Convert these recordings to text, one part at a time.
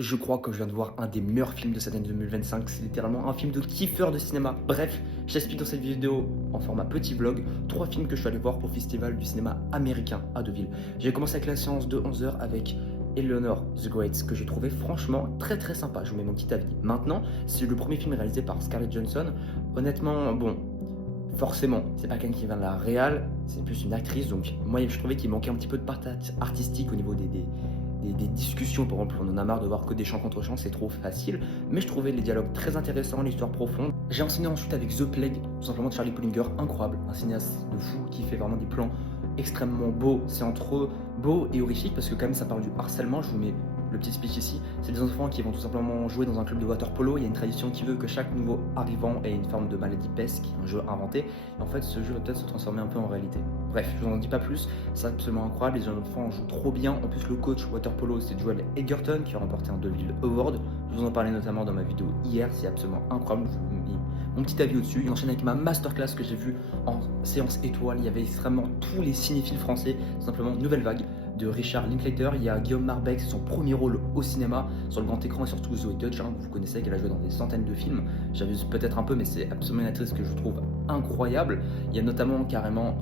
Je crois que je viens de voir un des meilleurs films de cette année 2025. C'est littéralement un film de kiffeur de cinéma. Bref, j'explique dans cette vidéo, en format petit vlog, 3 films que je suis allé voir pour le festival du cinéma américain à Deauville. J'ai commencé avec la séance de 11 h avec Eleanor the Great, que j'ai trouvé franchement très sympa. Je vous mets mon petit avis. Maintenant, c'est le premier film réalisé par Scarlett Johansson. Honnêtement, bon, forcément, c'est pas quelqu'un qui vient de la réal, c'est plus une actrice. Donc, moi, je trouvais qu'il manquait un petit peu de partage artistique au niveau des discussions. Par exemple, on en a marre de voir que des chants contre chants, c'est trop facile. Mais je trouvais les dialogues très intéressants, l'histoire profonde. J'ai enseigné ensuite avec The Plague, tout simplement de Charlie Pullinger, incroyable, un cinéaste de fou qui fait vraiment des plans extrêmement beaux. C'est entre beau et horrifique parce que quand même ça parle du harcèlement. Je vous mets le petit speech ici. C'est des enfants qui vont tout simplement jouer dans un club de water polo. Il y a une tradition qui veut que chaque nouveau arrivant ait une forme de maladie pesque, un jeu inventé. Et en fait, ce jeu va peut-être se transformer un peu en réalité. Bref, je vous en dis pas plus. C'est absolument incroyable. Les enfants jouent trop bien. En plus, le coach water polo, c'est Joel Edgerton qui a remporté un Deauville Award. Je vous en parlais notamment dans ma vidéo hier. C'est absolument incroyable. Je vous mets mon petit avis au-dessus. Il enchaîne avec ma masterclass que j'ai vue en séance étoile. Il y avait extrêmement tous les cinéphiles français. Tout simplement, Nouvelle Vague de Richard Linklater. Il y a Guillaume Marbeck, c'est son premier rôle au cinéma sur le grand écran, et surtout Zoé Deutch, que vous connaissez, qu'elle a joué dans des centaines de films. J'abuse peut-être un peu, mais c'est absolument une actrice que je trouve incroyable. Il y a notamment carrément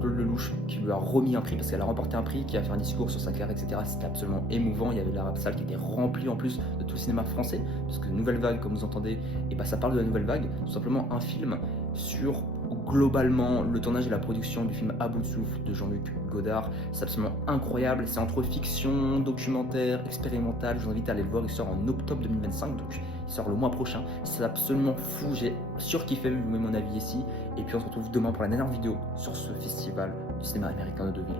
Paul Lelouch qui lui a remis un prix parce qu'elle a remporté un prix, qui a fait un discours sur sa carrière, etc. C'était absolument émouvant. Il y avait la salle qui était remplie en plus de tout le cinéma français, parce que Nouvelle Vague, comme vous entendez, et bah, ça parle de la Nouvelle Vague, tout simplement un film sur globalement le tournage et la production du film À bout de souffle de Jean-Luc Godard. C'est absolument incroyable. C'est entre fiction, documentaire, expérimental. Je vous invite à aller le voir. Il sort en octobre 2025, donc il sort le mois prochain. C'est absolument fou. J'ai surkiffé. Je vous mets mon avis ici. Et puis on se retrouve demain pour la dernière vidéo sur ce festival du cinéma américain de Deauville.